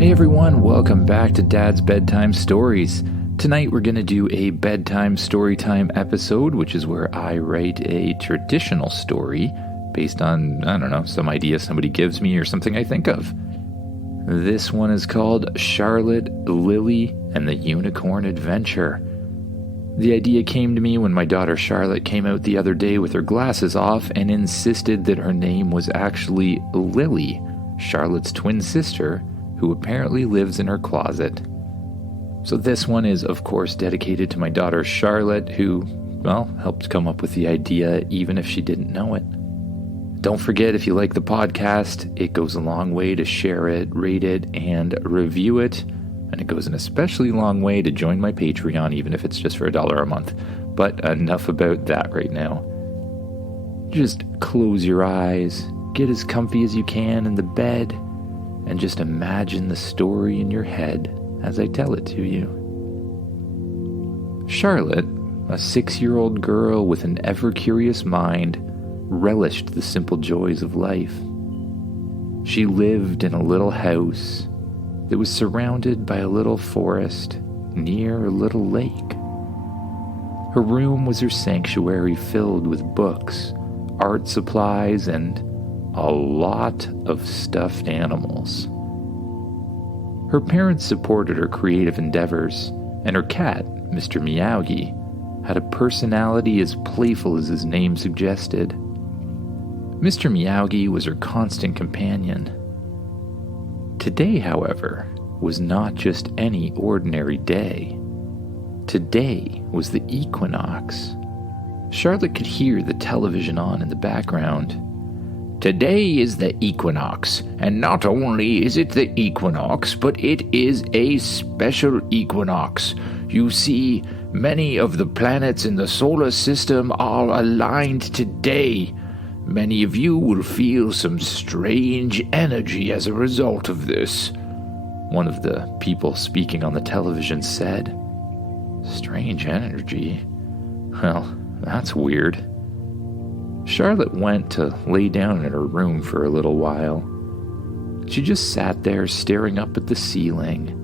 Hey everyone, welcome back to Dad's Bedtime Stories. Tonight we're going to do a bedtime storytime episode, which is where I write a traditional story based on, some idea somebody gives me or something I think of. This one is called Charlotte, Lilly, and the Unicorn Adventure. The idea came to me when my daughter Charlotte came out the other day with her glasses off and insisted that her name was actually Lilly, Charlotte's twin sister, who apparently lives in her closet. So this one is, of course, dedicated to my daughter Charlotte, who, helped come up with the idea even if she didn't know it. Don't forget, if you like the podcast, it goes a long way to share it, rate it, and review it. And it goes an especially long way to join my Patreon, even if it's just for $1 a month. But enough about that right now. Just close your eyes, get as comfy as you can in the bed, and just imagine the story in your head as I tell it to you. Charlotte, a 6-year-old girl with an ever-curious mind, relished the simple joys of life. She lived in a little house that was surrounded by a little forest near a little lake. Her room was her sanctuary, filled with books, art supplies, and a lot of stuffed animals. Her parents supported her creative endeavors, and her cat, Mr. Miyagi, had a personality as playful as his name suggested. Mr. Miyagi was her constant companion. Today, however, was not just any ordinary day. Today was the equinox. Charlotte could hear the television on in the background. Today is the equinox, and not only is it the equinox, but it is a special equinox. You see, many of the planets in the solar system are aligned today. Many of you will feel some strange energy as a result of this, one of the people speaking on the television said. Strange energy? Well, that's weird. Charlotte went to lay down in her room for a little while. She just sat there staring up at the ceiling,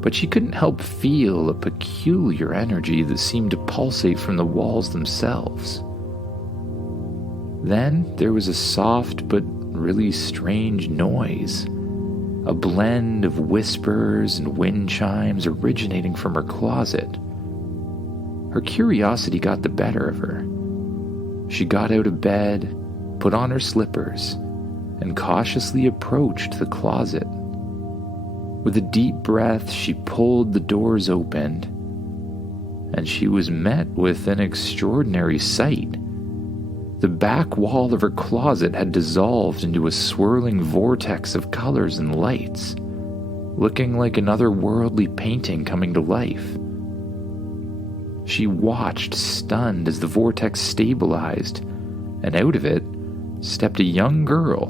but she couldn't help feel a peculiar energy that seemed to pulsate from the walls themselves. Then there was a soft but really strange noise, a blend of whispers and wind chimes originating from her closet. Her curiosity got the better of her. She got out of bed, put on her slippers, and cautiously approached the closet. With a deep breath, she pulled the doors open, and she was met with an extraordinary sight. The back wall of her closet had dissolved into a swirling vortex of colors and lights, looking like another worldly painting coming to life. She watched, stunned, as the vortex stabilized, and out of it stepped a young girl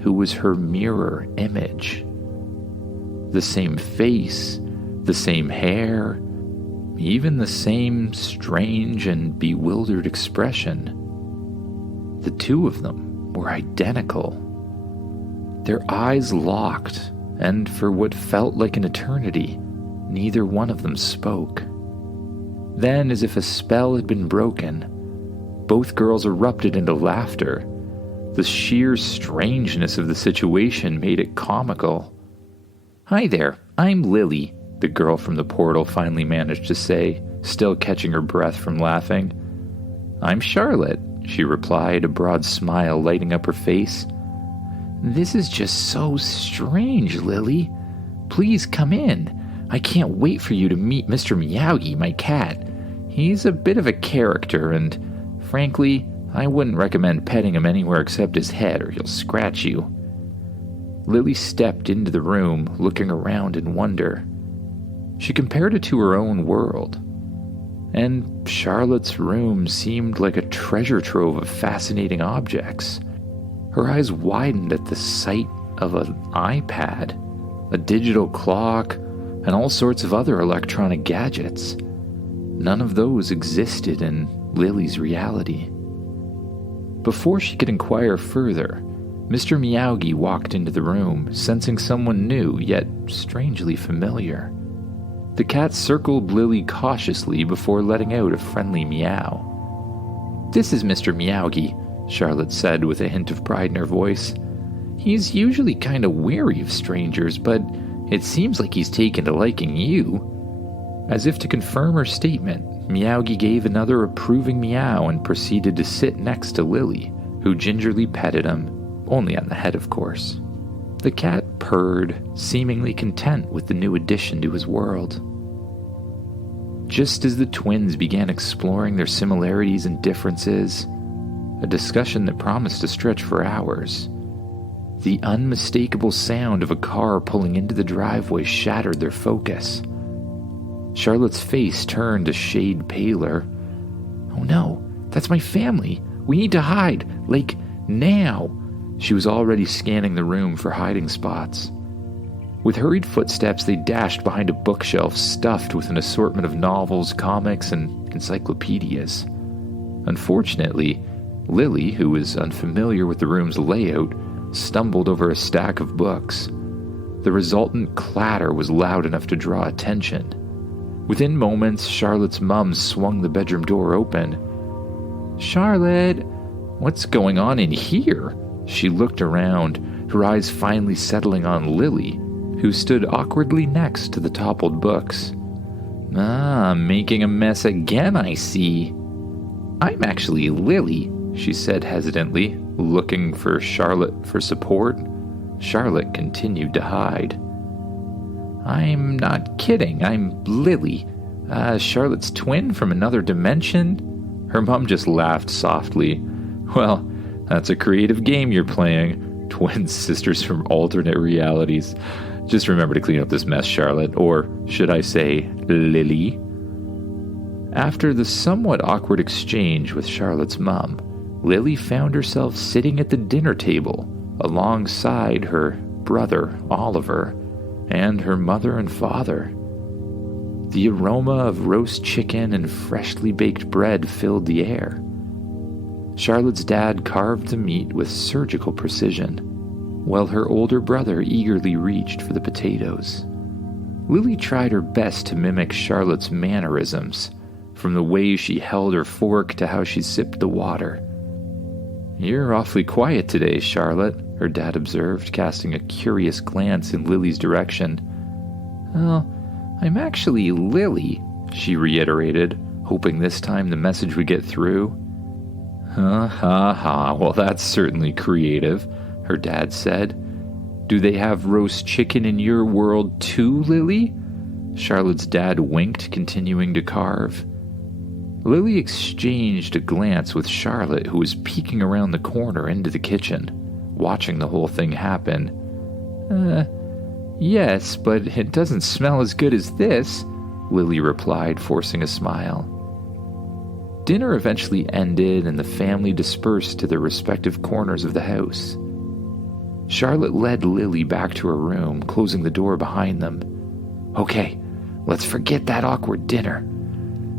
who was her mirror image. The same face, the same hair, even the same strange and bewildered expression. The two of them were identical. Their eyes locked, and for what felt like an eternity, neither one of them spoke. Then, as if a spell had been broken, both girls erupted into laughter. The sheer strangeness of the situation made it comical. "Hi there, I'm Lilly," the girl from the portal finally managed to say, still catching her breath from laughing. "I'm Charlotte," she replied, a broad smile lighting up her face. "This is just so strange, Lilly. Please come in. I can't wait for you to meet Mr. Miyagi, my cat. He's a bit of a character, and frankly, I wouldn't recommend petting him anywhere except his head, or he'll scratch you." Lilly stepped into the room, looking around in wonder. She compared it to her own world, and Charlotte's room seemed like a treasure trove of fascinating objects. Her eyes widened at the sight of an iPad, a digital clock, and all sorts of other electronic gadgets. None of those existed in Lily's reality. Before she could inquire further, Mr. Miyagi walked into the room, sensing someone new, yet strangely familiar. The cat circled Lilly cautiously before letting out a friendly meow. "This is Mr. Miyagi," Charlotte said with a hint of pride in her voice. "He's usually kind of wary of strangers, but it seems like he's taken to liking you." As if to confirm her statement, Miyagi gave another approving meow and proceeded to sit next to Lilly, who gingerly petted him, only on the head, of course. The cat purred, seemingly content with the new addition to his world. Just as the twins began exploring their similarities and differences, a discussion that promised to stretch for hours, the unmistakable sound of a car pulling into the driveway shattered their focus. Charlotte's face turned a shade paler. "Oh no, that's my family. We need to hide, like, now." She was already scanning the room for hiding spots. With hurried footsteps, they dashed behind a bookshelf stuffed with an assortment of novels, comics, and encyclopedias. Unfortunately, Lilly, who was unfamiliar with the room's layout, stumbled over a stack of books. The resultant clatter was loud enough to draw attention. Within moments, Charlotte's mum swung the bedroom door open. "Charlotte, what's going on in here?" She looked around, her eyes finally settling on Lilly, who stood awkwardly next to the toppled books. Making a mess again, I see." "I'm actually Lilly," she said hesitantly, looking for Charlotte for support. Charlotte continued to hide. "I'm not kidding, I'm Lilly. Charlotte's twin from another dimension?" Her mom just laughed softly. "Well, that's a creative game you're playing. Twin sisters from alternate realities. Just remember to clean up this mess, Charlotte, or should I say, Lilly?" After the somewhat awkward exchange with Charlotte's mom, Lilly found herself sitting at the dinner table alongside her brother, Oliver, and her mother and father. The aroma of roast chicken and freshly baked bread filled the air. Charlotte's dad carved the meat with surgical precision, while her older brother eagerly reached for the potatoes. Lilly tried her best to mimic Charlotte's mannerisms, from the way she held her fork to how she sipped the water. "You're awfully quiet today, Charlotte," her dad observed, casting a curious glance in Lily's direction. "Oh, I'm actually Lilly," she reiterated, hoping this time the message would get through. Well, that's certainly creative," her dad said. "Do they have roast chicken in your world too, Lilly?" Charlotte's dad winked, continuing to carve. Lilly exchanged a glance with Charlotte, who was peeking around the corner into the kitchen, watching the whole thing happen. Yes, but it doesn't smell as good as this," Lilly replied, forcing a smile. Dinner eventually ended and the family dispersed to their respective corners of the house. Charlotte led Lilly back to her room, closing the door behind them. "Okay, let's forget that awkward dinner.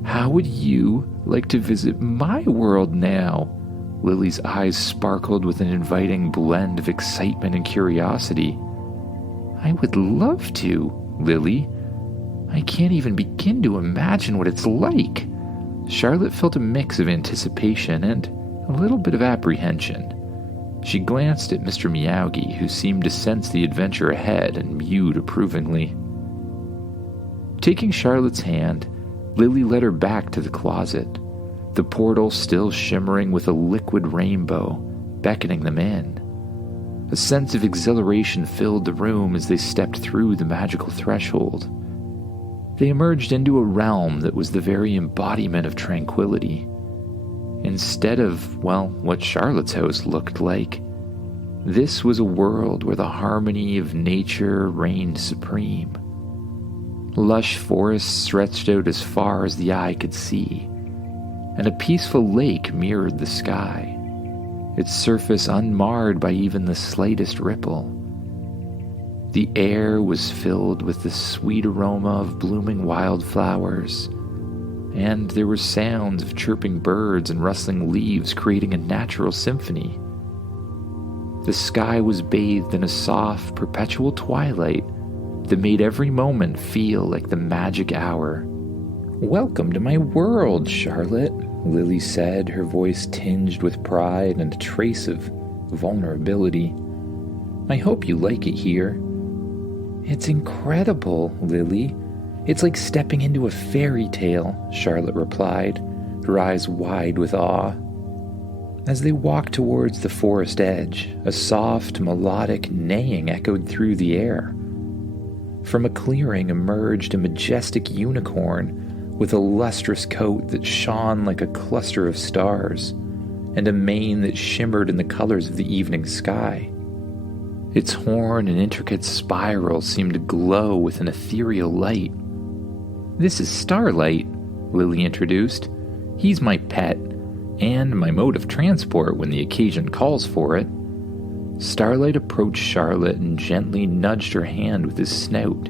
How would you like to visit my world now?" Lily's eyes sparkled with an inviting blend of excitement and curiosity. "I would love to, Lilly. I can't even begin to imagine what it's like." Charlotte felt a mix of anticipation and a little bit of apprehension. She glanced at Mr. Miyagi, who seemed to sense the adventure ahead and mewed approvingly. Taking Charlotte's hand, Lilly led her back to the closet, the portal still shimmering with a liquid rainbow, beckoning them in. A sense of exhilaration filled the room as they stepped through the magical threshold. They emerged into a realm that was the very embodiment of tranquility. Instead of, well, what Charlotte's house looked like, this was a world where the harmony of nature reigned supreme. Lush forests stretched out as far as the eye could see, and a peaceful lake mirrored the sky, its surface unmarred by even the slightest ripple. The air was filled with the sweet aroma of blooming wildflowers, and there were sounds of chirping birds and rustling leaves creating a natural symphony. The sky was bathed in a soft, perpetual twilight that made every moment feel like the magic hour. "Welcome to my world, Charlotte," Lily said, her voice tinged with pride and a trace of vulnerability. "I hope you like it here." "It's incredible, Lily. It's like stepping into a fairy tale," Charlotte replied, her eyes wide with awe. As they walked towards the forest edge, a soft, melodic neighing echoed through the air. From a clearing emerged a majestic unicorn with a lustrous coat that shone like a cluster of stars, and a mane that shimmered in the colors of the evening sky. Its horn and intricate spiral seemed to glow with an ethereal light. "This is Starlight," Lily introduced. "He's my pet, and my mode of transport when the occasion calls for it." Starlight approached Charlotte and gently nudged her hand with his snout,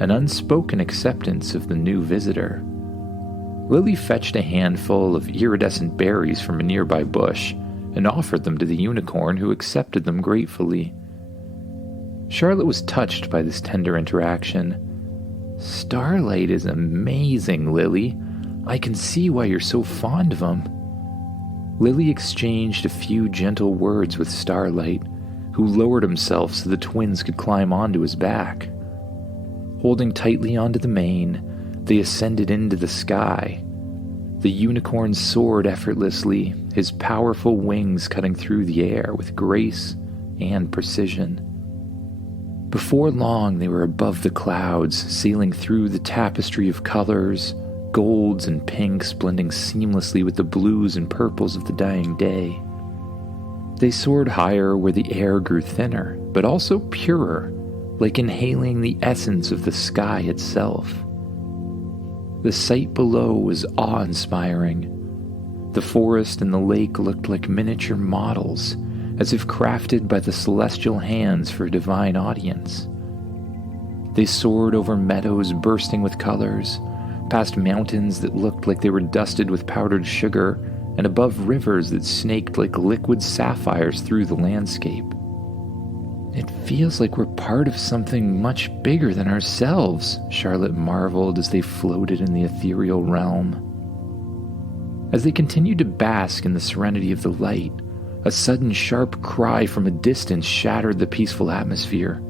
an unspoken acceptance of the new visitor. Lily fetched a handful of iridescent berries from a nearby bush and offered them to the unicorn, who accepted them gratefully. Charlotte was touched by this tender interaction. "Starlight is amazing, Lily. I can see why you're so fond of him." Lily exchanged a few gentle words with Starlight, who lowered himself so the twins could climb onto his back. Holding tightly onto the mane, they ascended into the sky. The unicorn soared effortlessly, his powerful wings cutting through the air with grace and precision. Before long, they were above the clouds, sailing through the tapestry of colors, golds and pinks blending seamlessly with the blues and purples of the dying day. They soared higher where the air grew thinner, but also purer, like inhaling the essence of the sky itself. The sight below was awe-inspiring. The forest and the lake looked like miniature models, as if crafted by the celestial hands for a divine audience. They soared over meadows bursting with colors, past mountains that looked like they were dusted with powdered sugar, and above rivers that snaked like liquid sapphires through the landscape. "It feels like we're part of something much bigger than ourselves," Charlotte marveled as they floated in the ethereal realm. As they continued to bask in the serenity of the light, a sudden sharp cry from a distance shattered the peaceful atmosphere.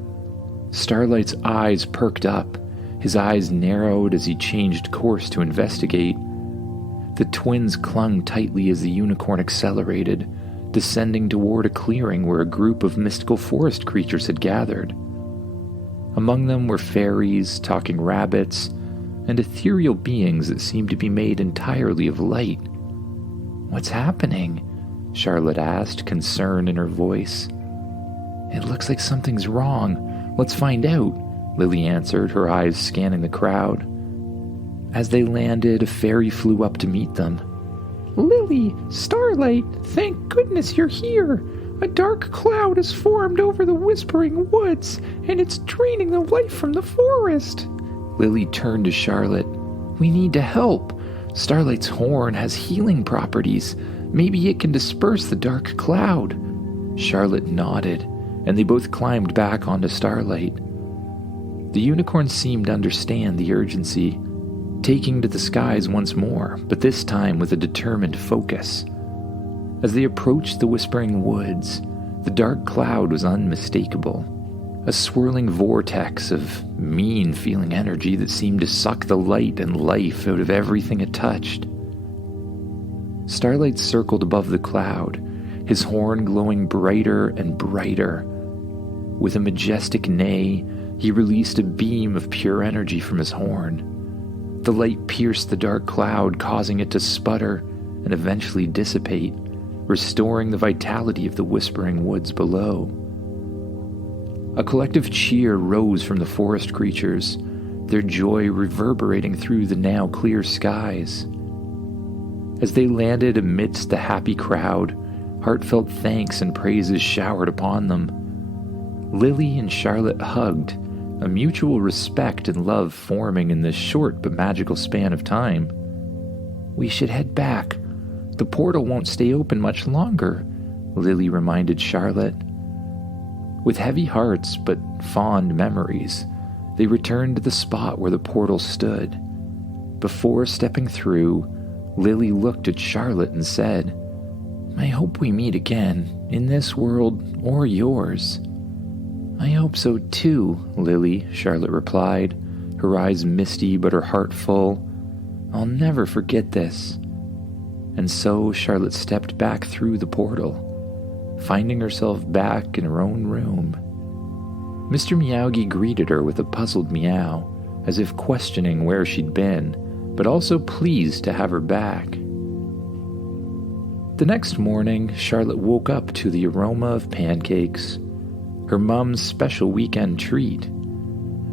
Starlight's eyes perked up, his eyes narrowed as he changed course to investigate. The twins clung tightly as the unicorn accelerated, descending toward a clearing where a group of mystical forest creatures had gathered. Among them were fairies, talking rabbits, and ethereal beings that seemed to be made entirely of light. "What's happening?" Charlotte asked, concern in her voice. "It looks like something's wrong. Let's find out," Lily answered, her eyes scanning the crowd. As they landed, a fairy flew up to meet them. "Lily, Starlight, thank goodness you're here. A dark cloud has formed over the Whispering Woods, and it's draining the life from the forest." Lily turned to Charlotte. "We need to help. Starlight's horn has healing properties. Maybe it can disperse the dark cloud." Charlotte nodded, and they both climbed back onto Starlight. The unicorn seemed to understand the urgency, taking to the skies once more, but this time with a determined focus. As they approached the Whispering Woods, the dark cloud was unmistakable, a swirling vortex of mean-feeling energy that seemed to suck the light and life out of everything it touched. Starlight circled above the cloud, his horn glowing brighter and brighter. With a majestic neigh, he released a beam of pure energy from his horn. The light pierced the dark cloud, causing it to sputter and eventually dissipate, restoring the vitality of the Whispering Woods below. A collective cheer rose from the forest creatures, their joy reverberating through the now clear skies. As they landed amidst the happy crowd, heartfelt thanks and praises showered upon them. Lily and Charlotte hugged, a mutual respect and love forming in this short but magical span of time. "We should head back. The portal won't stay open much longer," Lily reminded Charlotte. With heavy hearts but fond memories, they returned to the spot where the portal stood. Before stepping through, Lily looked at Charlotte and said, "I hope we meet again, in this world or yours." "I hope so too, Lily," Charlotte replied, her eyes misty but her heart full. "I'll never forget this." And so Charlotte stepped back through the portal, finding herself back in her own room. Mr. Meowgie greeted her with a puzzled meow, as if questioning where she'd been, but also pleased to have her back. The next morning, Charlotte woke up to the aroma of pancakes, her mom's special weekend treat.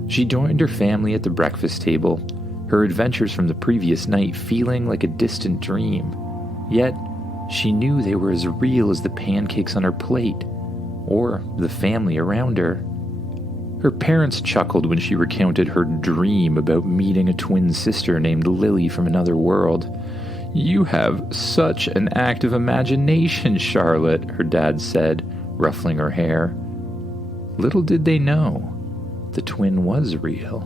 She joined her family at the breakfast table, her adventures from the previous night feeling like a distant dream. Yet, she knew they were as real as the pancakes on her plate, or the family around her. Her parents chuckled when she recounted her dream about meeting a twin sister named Lily from another world. "You have such an active imagination, Charlotte," her dad said, ruffling her hair. Little did they know, the twin was real,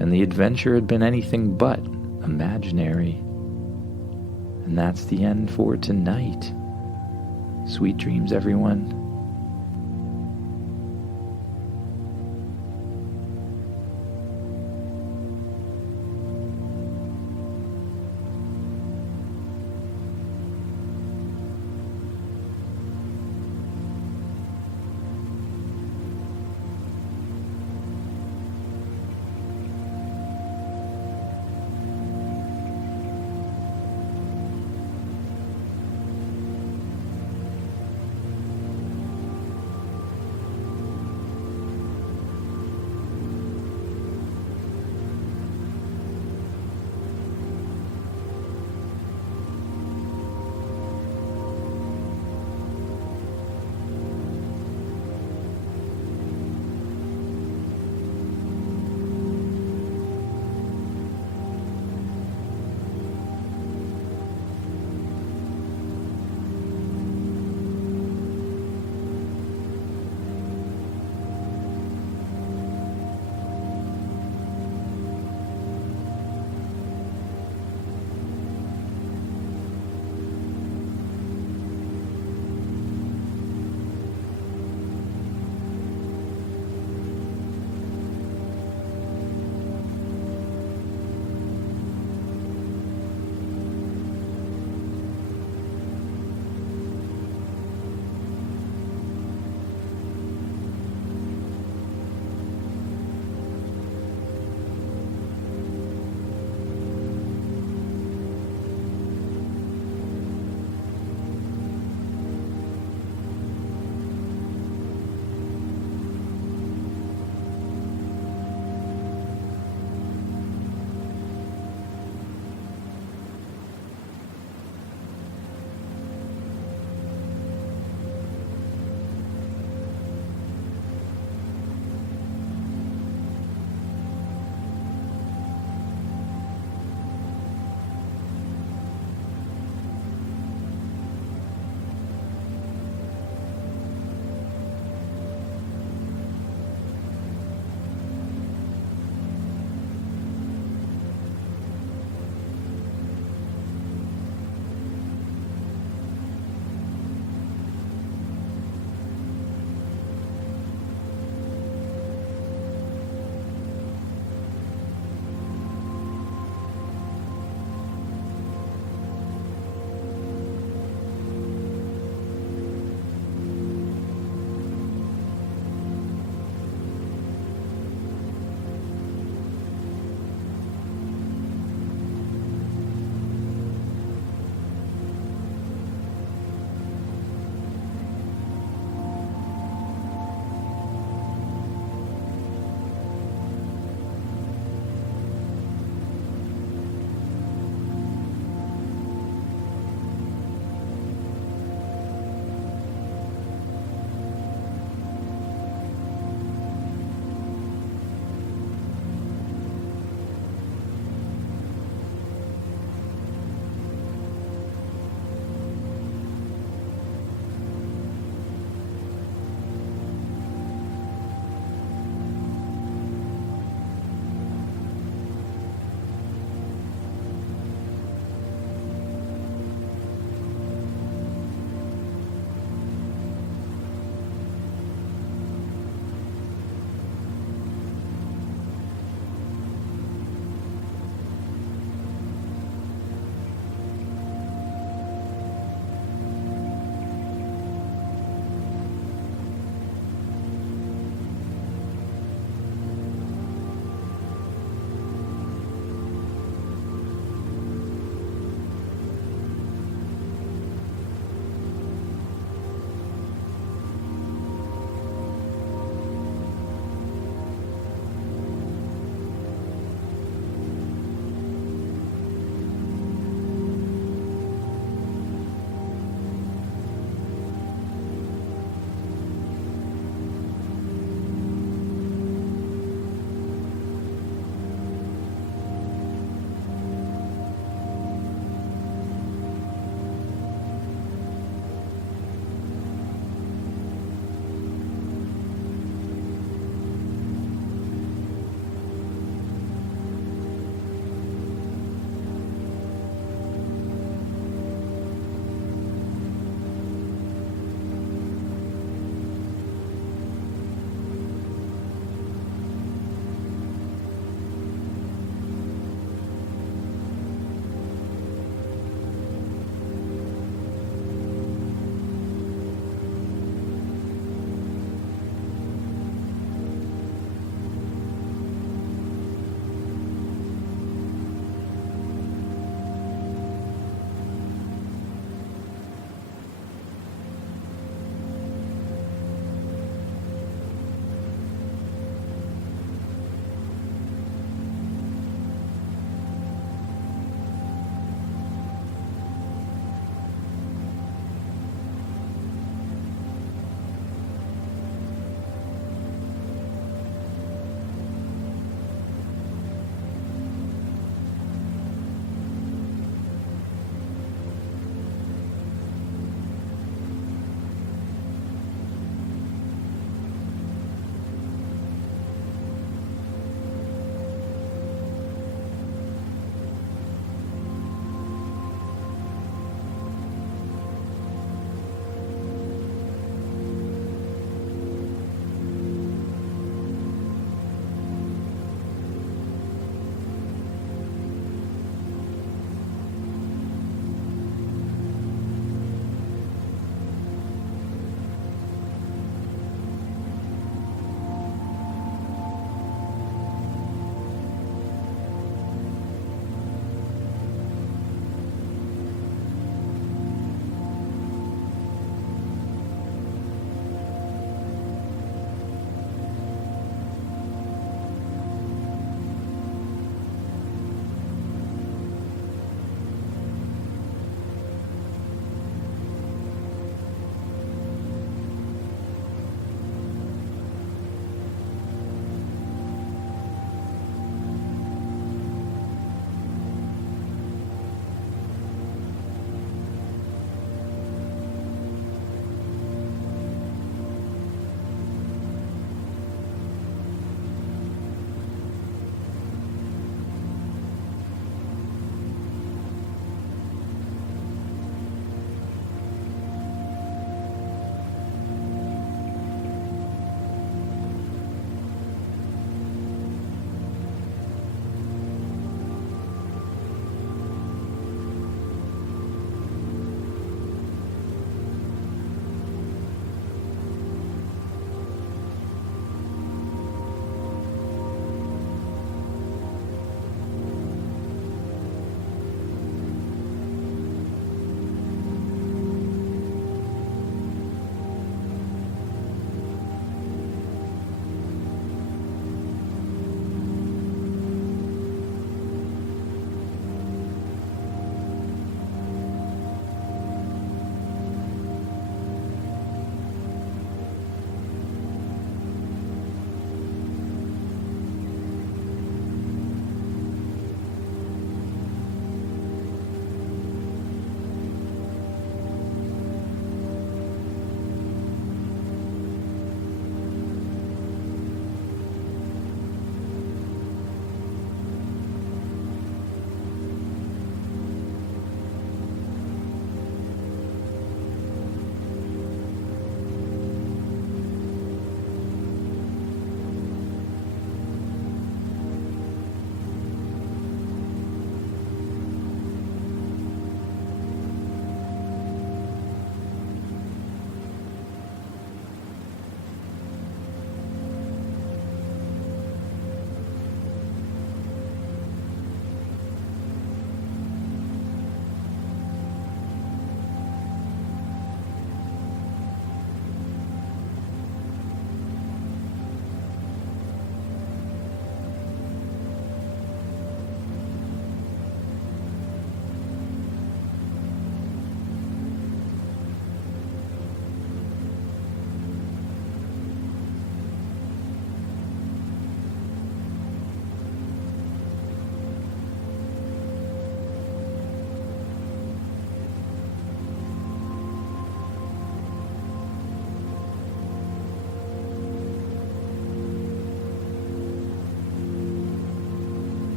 and the adventure had been anything but imaginary. And that's the end for tonight. Sweet dreams, everyone.